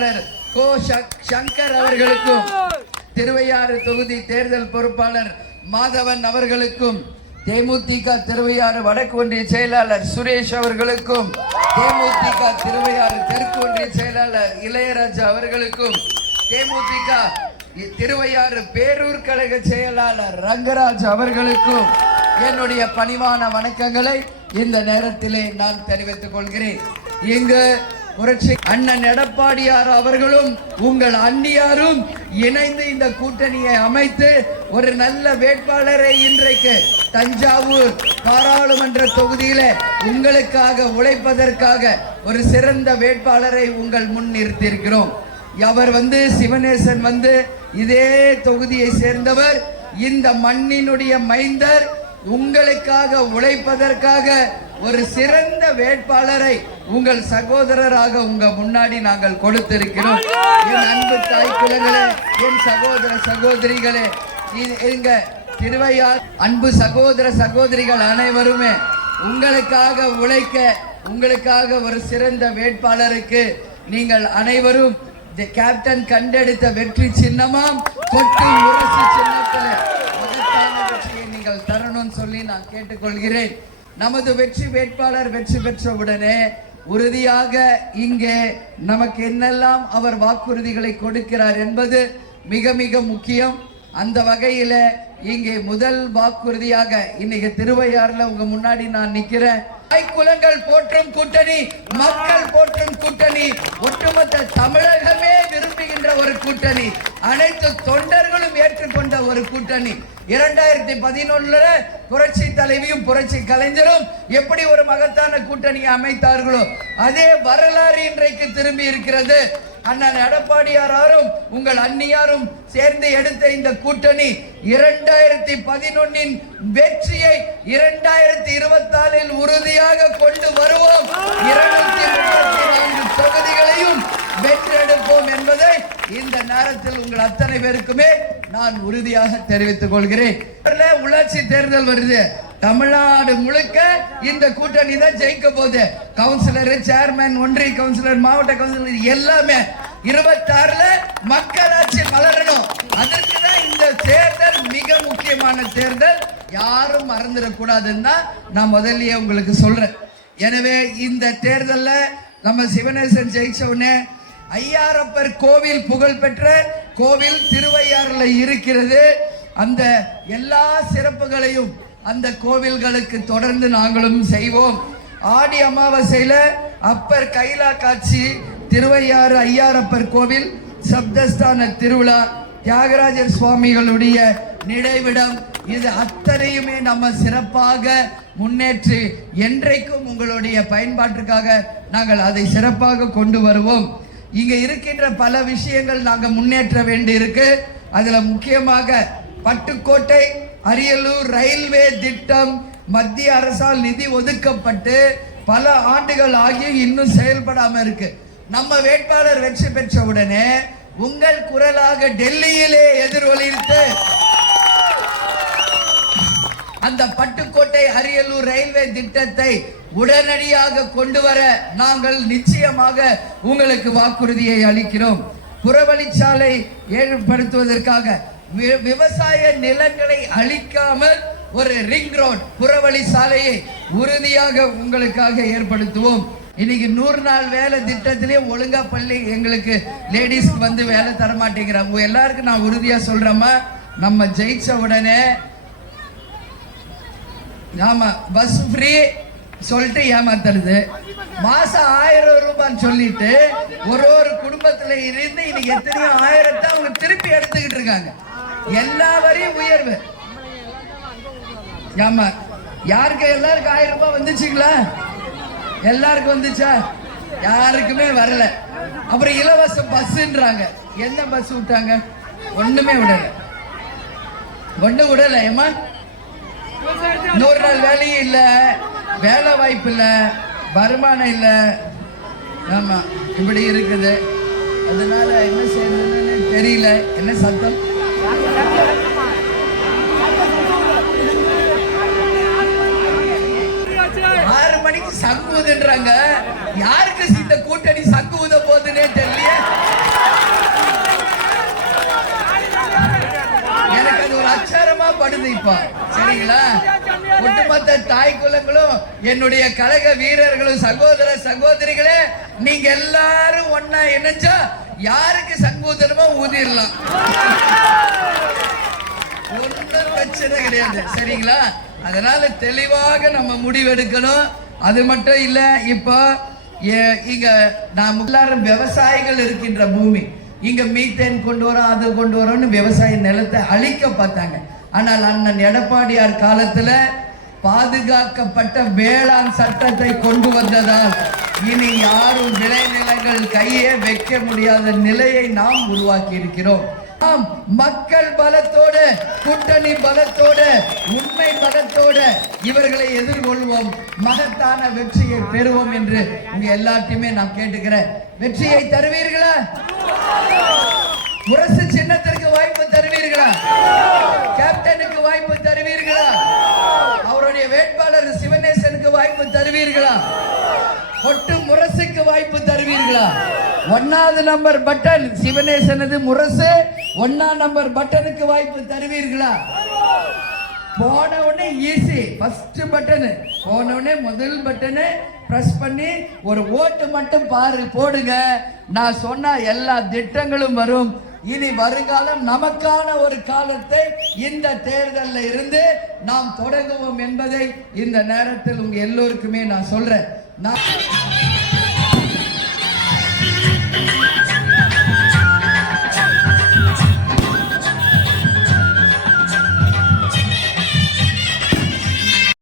செயலாளர் கோ சங்கர் அவர்களுக்கும் திருவையாறு தொகுதி தேர்தல் பொறுப்பாளர் மாதவன் அவர்களுக்கும் தேமுதிக திருவையாறு வடக்கு ஒன்றிய செயலாளர் சுரேஷ் அவர்களுக்கும் தேமுதிக திருவையாறு தெற்கு ஒன்றிய செயலாளர் இளையராஜா அவர்களுக்கும் தேமுதிக திருவையாறு பேரூர் கழக செயலாளர் ரங்கராஜ் அவர்களுக்கும் என்னுடைய பணிவான வணக்கங்களை இந்த நேரத்திலே நான் தெரிவித்துக் கொள்கிறேன். இங்கு புரட்சி அண்ணன் எடப்பாடியார் அவர்களும் உங்கள் அண்ணியாரும் இணைந்து இந்த கூட்டணியை அமைத்து ஒரு நல்ல வேட்பாளரை இன்றைக்கு தஞ்சாவூர் பாராளுமன்ற தொகுதியில உங்களுக்காக உழைப்பதற்காக ஒரு சிறந்த வேட்பாளரை உங்கள் முன் நிறுத்தியிருக்கிறோம். அவர் வந்து சிவநேசன் வந்து இதே தொகுதியை சேர்ந்தவர். இந்த மண்ணினுடைய மைந்தர். உங்களுக்காக உழைப்பதற்காக ஒரு சிறந்த வேட்பாளரை உங்கள் சகோதரராக உங்க முன்னாடி நாங்கள் கொடுத்திருக்கிறோம். என் அன்பு தாய் குலங்களே என் சகோதர சகோதரிகளே எங்க திருவையார் அன்பு சகோதர சகோதரிகள் அனைவருமே உங்களுக்காக உழைக்க உங்களுக்காக ஒரு சிறந்த வேட்பாளருக்கு நீங்கள் அனைவரும் கேப்டன் கண்டெடுத்த வெற்றி சின்னமாம் கொட்டி முரசு சின்னத்தில் மகத்தான வெற்றியை நீங்கள் தரணும்னு சொல்லி நான் கேட்டுக்கொள்கிறேன். நமது வெற்றி வேட்பாளர் வெற்றி பெற்ற உடனே உறுதியாக இங்கே நமக்கு என்னெல்லாம் அவர் வாக்குறுதிகளை கொடுக்கிறார் என்பது மிக மிக முக்கியம். அந்த வகையில இங்கே முதல் வாக்குறுதியாக இன்னைக்கு திருவையாறுல உங்க முன்னாடி நான் நிக்கிறேன். குலங்கள் போற்றும் கூட்டணி மக்கள் போற்றும் கூட்டணி ஒட்டுமொத்த தமிழகமே விரும்புகின்ற ஒரு கூட்டணி. அனைத்து தொண்டர்களும் ஏற்றுக்கொண்ட ஒரு கூட்டணி. இரண்டாயிரத்தி பதினொன்னுல புரட்சி தலைவியும் புரட்சி கலைஞரும் எப்படி ஒரு மகத்தான கூட்டணியை அமைத்தார்களோ அதே வரலாறு இன்றைக்கு திரும்பி இருக்கிறது. அண்ணன் எடப்பாடியாரும் உங்கள் அன்னியாரும் சேர்ந்து எடுத்த இந்த கூட்டணி இரண்டாயிரத்தி பதினொன்னின் வெற்றியை இரண்டாயிரத்தி இருபத்தி உறுதியாக கொண்டு வருவோம். இருநூத்தி முப்பத்தி நான்கு தொகுதிகளையும் வென்றெடுப்போம் என்பதை இந்த நேரத்தில் உங்கள் அத்தனை பேருக்குமே நான் உறுதியாக தெரிவித்துக் கொள்கிறேன். உள்ளாட்சி தேர்தல் வருது. தமிழ்நாடு முழுக்க இந்த கூட்டணி தான் ஜெயிக்க போகுது. கவுன்சிலர் சேர்மேன் ஒன்றிய கவுன்சிலர் மாவட்ட கவுன்சிலர் எல்லாமே இருபத்தாறுல மக்களாட்சி மலரணும். அதற்கு தான் இந்த தேர்தல் மிக முக்கியமான தேர்தல். யாரும் மறந்துடக்கூடாதுன்னு தான் நான் முதல்லயே உங்களுக்கு சொல்றேன். எனவே இந்த தேர்தலில் நம்ம சிவனேசன் ஜெயிச்ச உடனே ஐயாரப்பர் கோவில் புகழ்பெற்ற கோவில் திருவையாறுல இருக்கிறது. அந்த எல்லா சிறப்புகளையும் அந்த கோவில்களுக்கு தொடர்ந்து நாங்களும் செய்வோம். ஆடி அமாவாசையில அப்பர் கைலா காட்சி திருவையாறு ஐயாரப்பர் கோவில் சப்தஸ்தான திருவிழா தியாகராஜர் சுவாமிகளுடைய நினைவிடம். இது அத்தனையுமே நம்ம சிறப்பாக முன்னேற்று என்றைக்கும் உங்களுடைய பயன்பாட்டிற்காக நாங்கள் அதை சிறப்பாக கொண்டு வருவோம். இங்க இருக்கின்ற பல விஷயங்கள் நாங்க முன்னேற்ற வேண்டி இருக்கு அதுல முக்கியமாக பட்டுக்கோட்டை அரியலூர் ரயில்வே திட்டம் மத்திய அரசால் நிதி ஒதுக்கப்பட்டு பல ஆண்டுகள் ஆகியும் இன்னும் செயல்படாம இருக்கு. நம்ம வேட்பாளர் வெற்றி பெற்ற உடனே உங்கள் குரலாக டெல்லியிலே எதிர்வலித்து அந்த பட்டுக்கோட்டை அரியலூர் ரயில்வே திட்டத்தை உடனடியாக கொண்டு வர நாங்கள் நிச்சயமாக உங்களுக்கு வாக்குறுதியை அளிக்கிறோம். புறவழிச்சாலை ஏற்படுத்துவதற்காக வி- விவசாய நிலங்களை அழிக்காமல் ஒரு ரிங் ரோட் புறவழி சாலையை உறுதியாக உங்களுக்காக ஏற்படுத்துவோம். இன்னைக்கு நூறு நாள் வேலை திட்டத்திலே ஒழுங்கா பள்ளி எங்களுக்கு லேடிஸ்க்கு வந்து வேலை தர மாட்டேங்கிறாங்க. எல்லாருக்கும் நான் உறுதியா சொல்றேம்மா நம்ம ஜெயிச்ச உடனே ஆமா பஸ் ஃப்ரீ சொல்லிட்டு ஏமாத்துறது. மாசம் ஆயிரம் ரூபான்னு சொல்லிட்டு ஒரு ஒரு குடும்பத்துல இருந்து இன்னைக்கு எத்தனையோ ஆயிரத்தை அவங்க திருப்பி எடுத்துக்கிட்டு இருக்காங்க. எல்லா வரையும் உயர்வு. ஆமா யாருக்கு எல்லாருக்கும் ஆயிரம் ரூபாய் வந்துச்சுங்களா? எல்லாருக்கும் வந்துச்சா? யாருக்குமே வரல. அப்புறம் இலவச பஸ்ன்றாங்க என்ன பஸ் விட்டாங்க? ஒண்ணுமே விடல. ஒண்ணு விடல ஏமா நூறு நாள் வேலையும் இல்லை. வேலை வாய்ப்பு இல்லை. வருமானம் இல்லை. ஆமாம் இப்படி இருக்குது. அதனால என்ன செய்யறதுன்னு தெரியல. என்ன சத்தம்? ஆறு மணிக்கு சங்கு ஊதுன்றாங்க யாருக்கு இந்த கூட்டணி சங்கு ஊத போகுதுன்னே தெரியல எனக்கு அது ஒரு அச்சாரமா படுது இப்போ. சரிங்களா ஒட்டுமொத்த தாய் குலங்களும் என்னுடைய கழக வீரர்களும் சகோதர சகோதரிகளே நீங்க எல்லாரும் ஒன்னா இணைஞ்சா யாருக்கு சங்கூதரமோ ஊதிடலாம் ஒன்றும் பிரச்சனை கிடையாது. சரிங்களா? அதனால தெளிவாக நம்ம முடிவெடுக்கணும். அது மட்டும் இல்ல இப்போ இங்க நான் எல்லாரும் விவசாயிகள் இருக்கின்ற பூமி. இங்க மீத்தேன் கொண்டு வரோம் அதை கொண்டு வரோம்னு விவசாய நிலத்தை அழிக்க பார்த்தாங்க. ஆனால் அண்ணன் எடப்பாடியார் காலத்துல பாதுகாக்கப்பட்ட வேளாண் சட்டத்தை கொண்டு வந்ததால் இனி யாரும் விளைநிலங்கள் கையே வைக்க முடியாத நிலையை நாம் உருவாக்கி இருக்கிறோம் மக்கள் பலத்தோடு கூட்டணி பலத்தோடு உண்மை பலத்தோடு இவர்களை எதிர்கொள்வோம். மகத்தான வெற்றியை பெறுவோம் என்று உங்க எல்லாத்தையுமே நான் கேட்டுக்கிறேன். வெற்றியை தருவீர்களா? முரசு சின்னத்திற்கு வாய்ப்பு தருவீர்களா கேப்டனுக்கு வாய்ப்பு தருவீர்களா? அவருடைய வேட்பாளர் சிவநேசனுக்கு வாய்ப்பு தருவீர்களா? ஒட்டு முரசுக்கு வாய்ப்பு தருவீர்களா? ஒன்னாவது நம்பர் பட்டன் சிவநேசனது முரசு ஒன்னா நம்பர் பட்டனுக்கு வாய்ப்பு தருவீர்களா? போன உடனே ஈஸி ஃபர்ஸ்ட் பட்டனு போன உடனே முதல் பட்டனு ப்ரெஸ் பண்ணி ஒரு ஓட்டு மட்டும் பாரு போடுங்க. நான் சொன்ன எல்லா திட்டங்களும் வரும். இனி வருங்காலம் நமக்கான ஒரு காலத்தை இந்த தேர்தலில் இருந்து நாம் தொடங்குவோம் என்பதை இந்த நேரத்தில் உங்க எல்லோருக்குமே நான் சொல்றேன். நான்